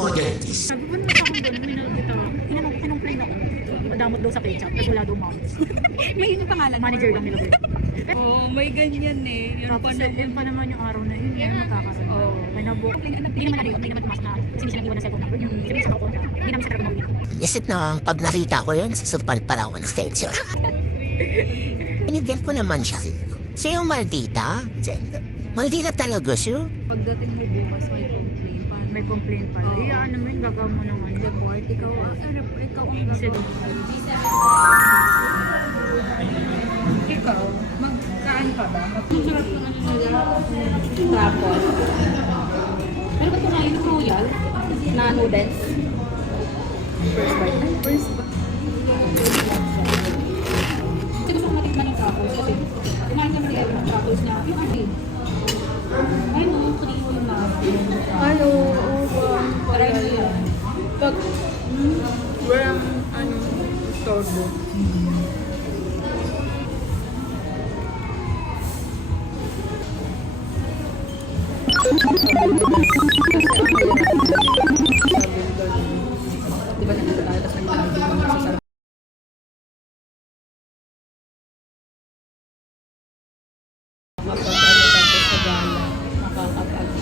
modernist. Sabi ko, naman ako doon, may nakita. Kinong-play ako. Madamot daw sa ketchup, kasi wala daw mounts. May yun yung pangalan. Manager lang nila. Oh, may ganyan eh. Yun Tapos yun pa naman yung araw na yun, yan magkakaroon. Oo. May nabuo. Hindi naman natin, hindi naman tumasok na. Kasi hindi sila nag-iwan ng cellphone number. Sabi sa ako, hindi naman sa talaga mawin. Isip na pag nakita ko yun, susupal para ako ng station. Pinigyan ko naman siya. Siya yung Maldita? Maldita talaga siya? Pagdating mo bukas, may complaint pa. May complaint pa. Iyaan naman, gagawa mo naman. Report, ikaw ang gagawin. Ikaw, magkaan ka ba? Masarap ng ano nila, trapos. Ano ba ito ngayon? Royal? Na noodles? First bite? First bite. Kasi gusto ko matikman ng trapos kasi kumain kami ni ng trapos na yung akin. Ay no, trio yung natin. Ano, ubang. Parang yun. Pag, walang, storbo. Diba nandito tayo, tapos nagpapagod mo sa sarap. Makapag-ano sa gala, makakapag-ano.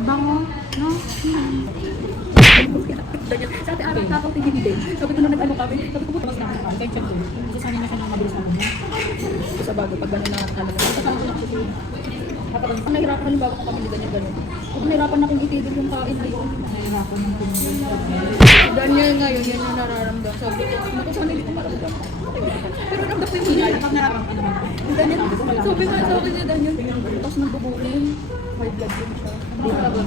Bango, no? Sa ate araw tapos tinibig. Sabi ko na nag-ano kami, sabi ko mas na kami, kahit siya doon. Kasi sanay na siya ng mabilis na kami. Sa bago, pag gano'n na talaga. Sa parang ko siya. Kapag nahirapan halimbawa ko kami ganyan-ganyan. Kung nahirapan akong itidol yung kain ngayon, nahirapan ng tumulong. Ganyan ngayon, yan yung nararamdam. Sabi ko, kung sana hindi ko maramdam. Pero ramdam ko yung hinay. Kapag nararamdam ko naman. Ganyan, sabi nga sa akin niya, ganyan. Tapos nagbubuling. High blood din siya. Hindi ka ba?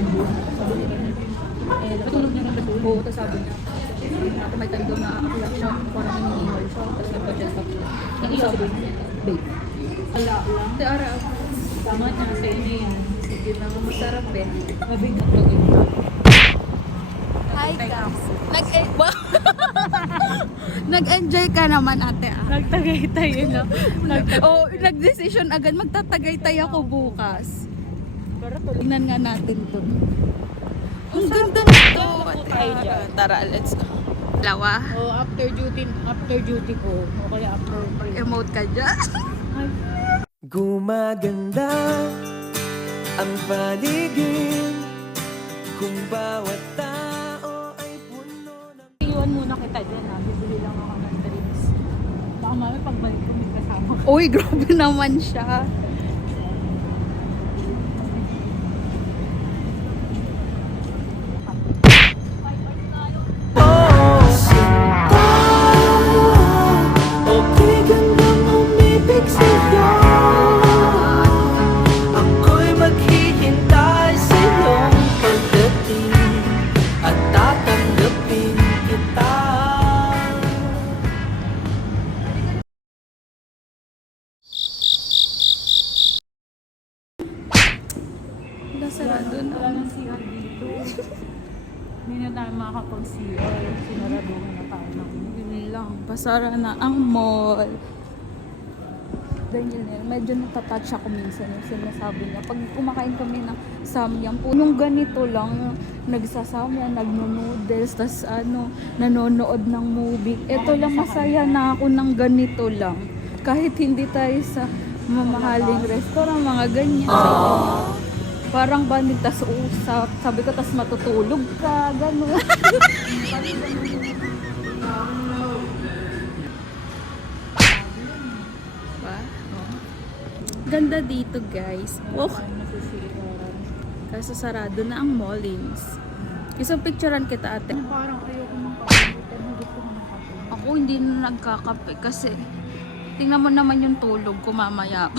Sabi niya ganyan. Eh, natulog niya ng natulog. Oo, tapos sabi niya, may time daw na akiyak siya, parang nangingimal siya, tapos nagpa-chest up siya. Nakiyaw si babe. Wala lang. Hindi, ara ako. Tama na sa inyo yan. Sige na, masarap eh. Mabigat pag ito. Hi guys. Nag-enjoy ka naman ate ah. Nagtagay tayo, no? Oh, nag-decision agad, magtatagaytay ako bukas. Tingnan nga natin to. Ang ganda nito. Tara, let's go. Dalawa. Oh, after duty ko. O kaya after Emote ka dyan. Gumaganda ang paligid kung bawat tao ay puno ng... Iwan muna kita dyan, ha? Bibili lang ako ng drinks. Baka mami pagbalik ko may kasama ka. Uy, grabe naman siya. Oh, sinta, okay gandang umibig sa'yo. Ako'y maghihintay sa iyong pagdating at tatanggapin kita. Wala, sarado na. Wala nang CR dito. Hindi na tayo makakapag-CR. Sinaraduhan na tayo ng Yun lang, pasara na ang mall. Ganyan eh, medyo natatouch ako minsan yung sinasabi niya. Pag kumakain kami ng samyang po, yung ganito lang, nagsasamyang, nagno-noodles, tas nanonood ng movie. Ito lang, masaya na ako ng ganito lang. Kahit hindi tayo sa mamahaling restaurant, mga ganyan. Parang banding, tas usap. Sabi ko, tas matutulog ka, gano'n. Diba? Ganda dito, guys. Oh, nasisigaran. kaso sarado na ang Mullins. Isang picturean kita, ate. Parang ayoko ng kape. Pero gusto ko ng kape. Ako hindi na nagkakape kasi tingnan mo naman yung tulog ko mamaya.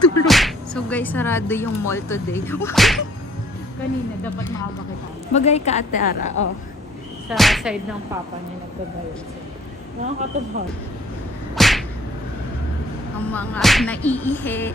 Tulog. So guys, sarado yung mall today. Kanina, dapat maaga kita. Bagay ka, ate Ara. Oh. Sa side ng papa niya nagbabayad siya. Nakakatuwa. Ang mga naiihi.